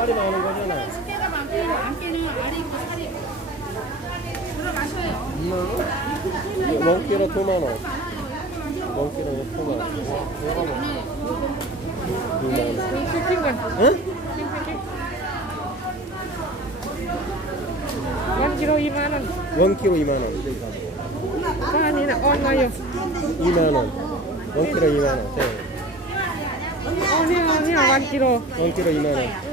살이 많은 거잖아. 스케가 많고요. 안개는 알이 있고 살이 들어가셔요. 2만 원? 원키로 2만 원. 원키로 2만 원. 이거 뭐? 2만 원. 싱싱한. 응? 1kg 2만 원. 1kg 2만 원. 아니나 얼마요? 2만 원. 1kg 2만 원. 네. 아니야 1kg. 1kg 2만 원.